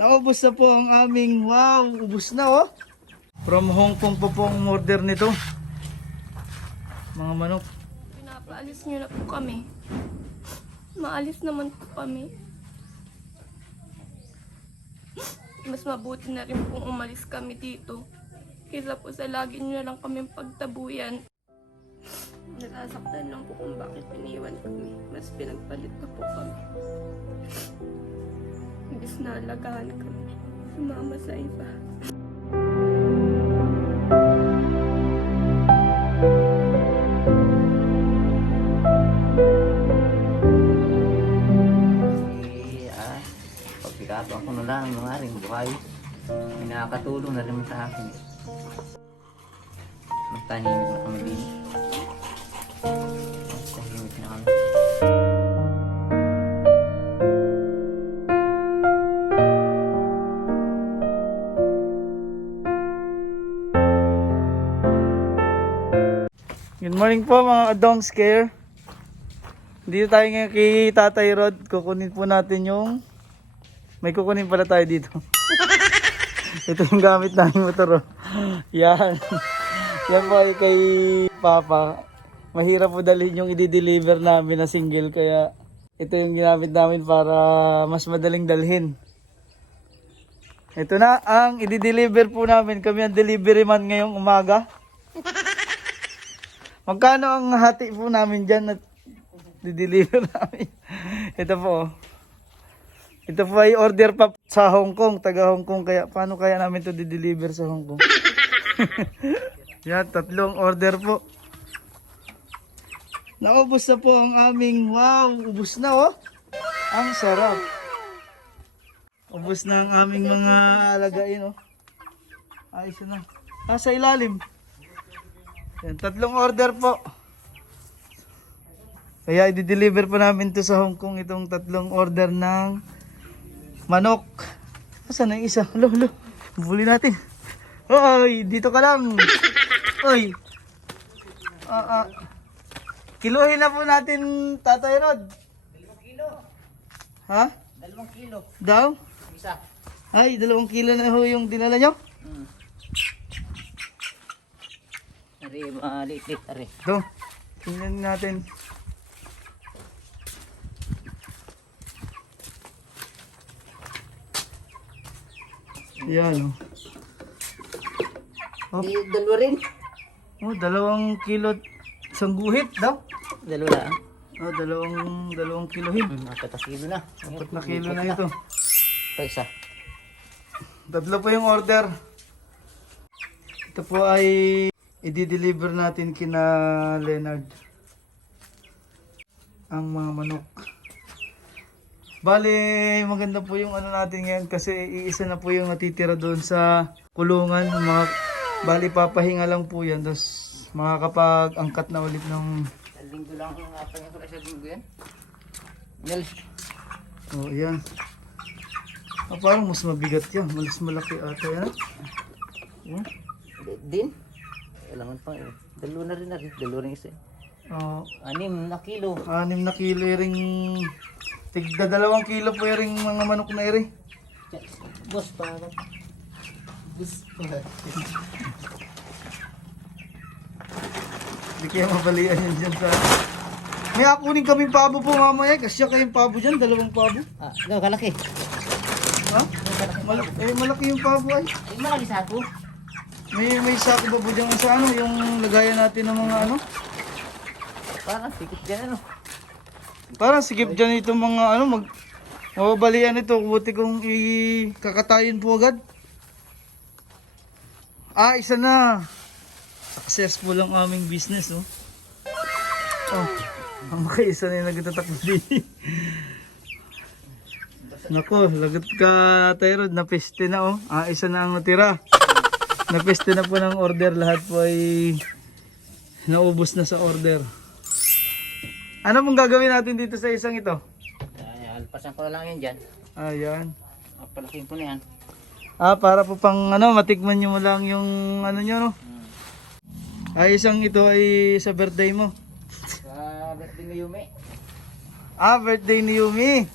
Naubos na po ang aming, wow, ubos na oh. From Hong Kong po ang order nito. Mga manok. Pinapaalis nyo na po kami. Maalis naman po kami. Mas mabuti na rin pong umalis kami dito. Kaysa po sa lagi nyo na lang kami pagtabuyan. Nasasaktan lang po kung bakit iniwan kami. Mas pinagpalit na po kami. Imbis na alagaan kami. Sumama sa iba. Pagpikato ako na lang ng aring buhay. May nakakatulong na rin sa akin. Magtahimik na kami din. Magtahimik na kami. Good morning po mga Adong Scare. Dito tayo ngayon kay Tatay Rod. Kukunin po natin yung... May kukunin pala tayo dito. Ito yung gamit namin motor. Yan. Yan po ay kay Papa. Mahirap po dalhin yung i-deliver namin na single. Kaya ito yung ginamit namin para mas madaling dalhin. Ito na ang i-deliver po namin. Kami ang delivery man ngayong umaga. Magkano ang hati po namin dyan at di-deliver namin? Ito po. Ito po ay order pa sa Hong Kong, taga Hong Kong. Kaya paano kaya namin to di-deliver sa Hong Kong? Yan, 3 order po. Naubos na po ang aming, wow, ubos na oh. Ang sarap. Ubos na ang aming mga alagain oh. Ayos na. Sa ilalim. Yan, 3 order po. Kaya i-deliver pa namin to sa Hong Kong itong 3 order ng manok. Saan na yung isa? Lo. Buli natin. Oy, dito ka lang. Oy. Kiluhin na po natin, Tatay Rod. 2 kilo. Ha? 2 kilo. Daw? Isa. Ay, 2 kilo na ho yung dinala nyo? Ari, maliit-liit, ari. Ito. Tingnan natin. Yan oh. Di, 2 rin. Oh, 2 kilo isang guhit daw. 2 lang. Oh, 2 kilohin. 4 kilo na. 4 na kilo na ito. Ito isa. 3 po yung order. Ito po ay i-deliver natin kina Leonard. Ang mga manok. Bale, maganda po yung ano natin ngayon kasi iisa na po yung natitira doon sa kulungan. Bali, papahinga lang po yan. Tapos makakapag-angkat na ulit ng... Linggo lang ang papahinga ko na sa linggo yan. Nels. Oh, yan. Parang mas mabigat yan. Malas malaki ata yan. Din? Kailangan pa eh. 2 na rin na rin. 2 rin isa. 6 na kilo. 6 na kilo ring... Tigda 2 kilo po ring mga manok na iri. Boss pa ako. Hindi kaya mabalian yan dyan sa... May akunin kaming pabo po mamaya. Kasi kayong pabo dyan. 2 pabo. Kalaki. Ha? Malaki yung pabo ay. Ay, malaki sa ako. May sako ba po dyan sa ano? Yung lagayan natin ng mga ano? Parang sikit dyan ano. Parang sikip dyan itong mga ano. Mababalian ito. Buti kong kakatayin po agad. Isa na. Successful ang aming business oh. Ang makaisa na yung nagtatakbo din. Nako, lagot ka Tatay Rod. Napeste na oh. Isa na ang natira. Napeste na po ng order. Lahat po ay naubos na sa order. Ano mong gagawin natin dito sa isang ito? Alpasan ko na lang yan dyan. Ayan. Palaking ko na yan. Para po pang ano, matikman nyo mo lang yung ano nyo no? Isang ito ay sa birthday mo. Sa birthday ni Yumi. Birthday ni Yumi.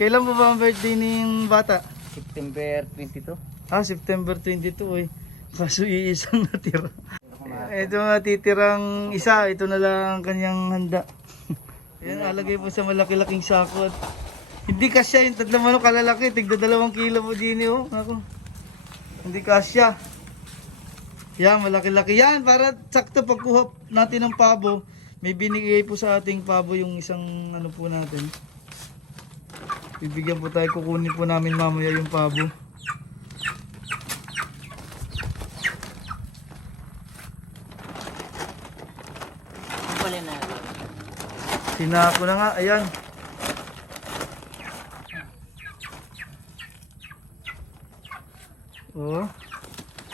Kailan mo ba ang birthday ng bata? September 22. September 22 eh. Kaso iisang natira. Ito natitirang isa, ito na lang ang kanyang handa. Ayan, alagay po sa malaki-laking sako. At hindi kasya yung tatlong manok kalalaki, tigda 2 kilo po din oh. Ako. Hindi kasya. Yan, malaki-laki yan. Para sakto pagkuha natin ng pabo, may binigay po sa ating pabo yung isang ano po natin. Bibigyan po tayo, kukunin po namin mamaya yung pabo. Wala na. Sinako na nga, ayan. Oh.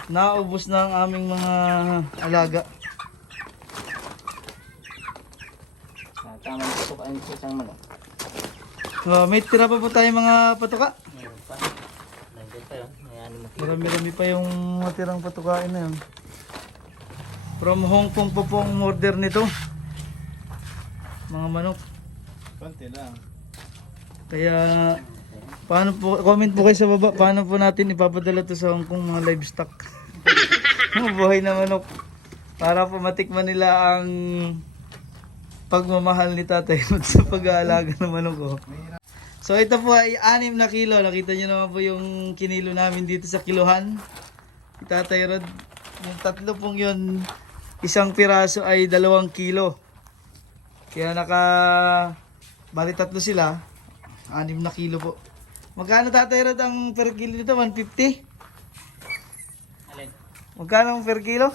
Naubos na ang aming mga alaga. Tama na ito kain sa isang manok. May tira pa po tayo mga patuka. Meron pa. Nandiyan pa yun. May ano mo. Marami-rami pa yung matirang patukain na yun. From Hong Kong po po ang order nito. Mga manok. Konti lang. Kaya paano po, comment po kayo sa baba, paano po natin ipapadala to sa Hong Kong mga livestock. Mga buhay na manok. Para po matikman nila ang pagmamahal ni Tatay Rod sa pag-aalaga ng manok ko. So ito po ay 6 na kilo. Nakita nyo naman po yung kinilo namin dito sa kiluhan. Si Tatay Rod, yung tatlo pong yun, isang piraso ay 2 kilo. Kaya bali tatlo sila, 6 na kilo po. Magkano Tatay Rod ang per kilo nito? 150? Alin? Magkano ang per kilo?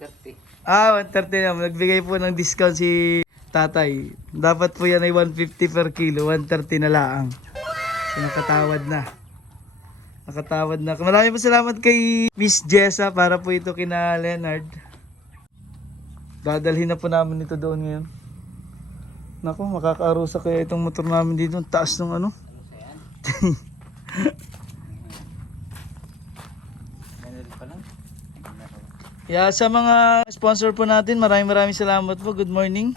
130. 130 na. Nagbigay po ng discount si Tatay. Dapat po yan ay 150 per kilo, 130 na laang. So nakatawad na. Nakatawad na. Maraming po salamat kay Miss Jessa para po ito kina Leonard. Dadalhin na po namin ito doon ngayon. Naku, makakaarusa kaya itong motor namin dito. Ang taas ng ano. Ganun pa lang. Yeah, sa mga sponsor po natin, maraming salamat po. Good morning.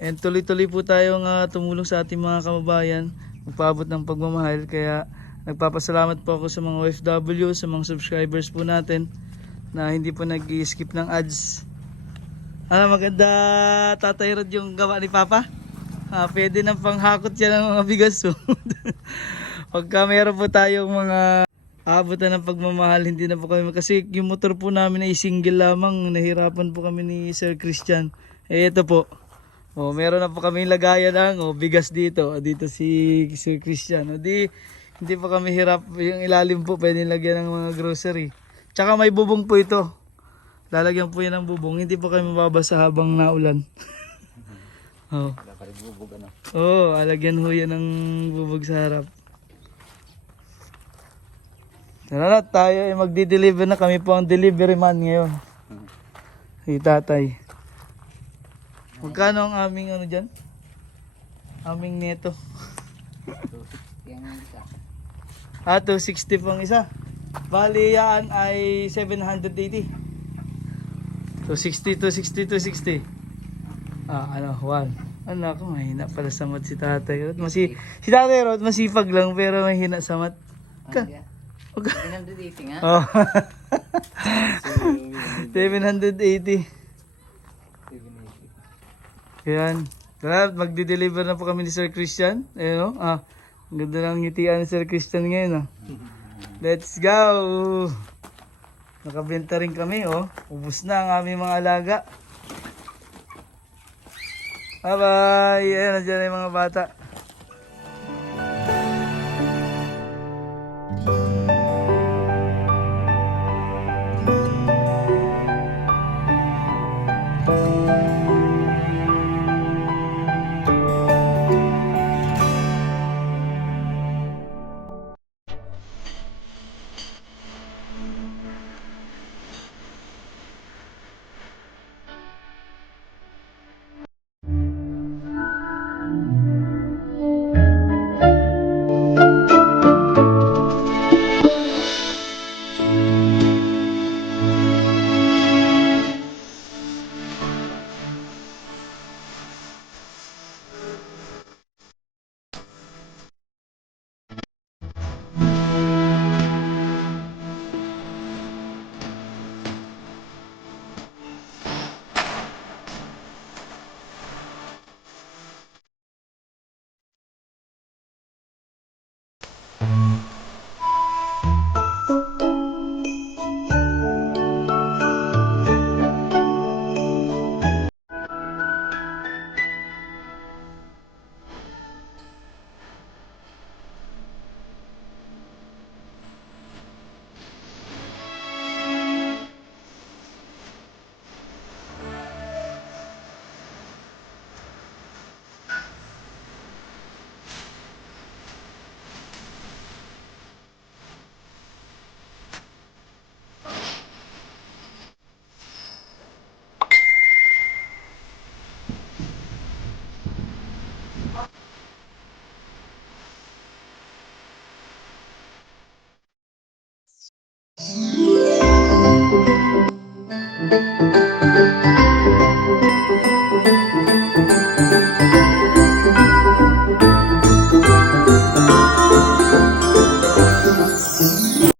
And tuloy-tuloy po tayong tumulong sa ating mga kababayan, magpaabot ng pagmamahal. Kaya nagpapasalamat po ako sa mga OFW, sa mga subscribers po natin na hindi po nag-skip ng ads. Maganda Tatay Rod yung gawa ni Papa. Pwede nang panghakot yan ng mga bigas. Pagka meron po tayong mga abutan ng pagmamahal, hindi na po kami, kasi yung motor po namin ay single lamang, nahirapan po kami ni Sir Christian. Ito po, meron na po kami lagayan ng bigas dito si Sir Christian. Hindi po kami hirap, yung ilalim po pwede lagyan ng mga grocery. Tsaka may bubong po ito, lalagyan po yan ng bubong, hindi po kami mababasa habang naulan. Wala pa rin bubog ano. Alagyan ho yan ng bubog sa harap. Tara na, tayo ay magdi-deliver na. Kami po ang delivery man ngayon. Si Tatay. Magkano ang aming ano dyan? Aming neto. 260 ang isa. 260 pang isa. Bali yan ay 780. 260. 1. Ano ako, mahina pala sa mat si Tatay Rod. Si Tatay Rod masipag lang pero mahina sa mat. Pinang-dating ha? 780. Yan. Tara, magdi-deliver na po kami ni Sir Christian. Ayun, ang ganda ng ngitian ni Sir Christian ngayon. Let's go! Nakabenta rin kami, ubos na ang aming mga alaga. Bye-bye! Ayan, nandiyan na yung mga bata.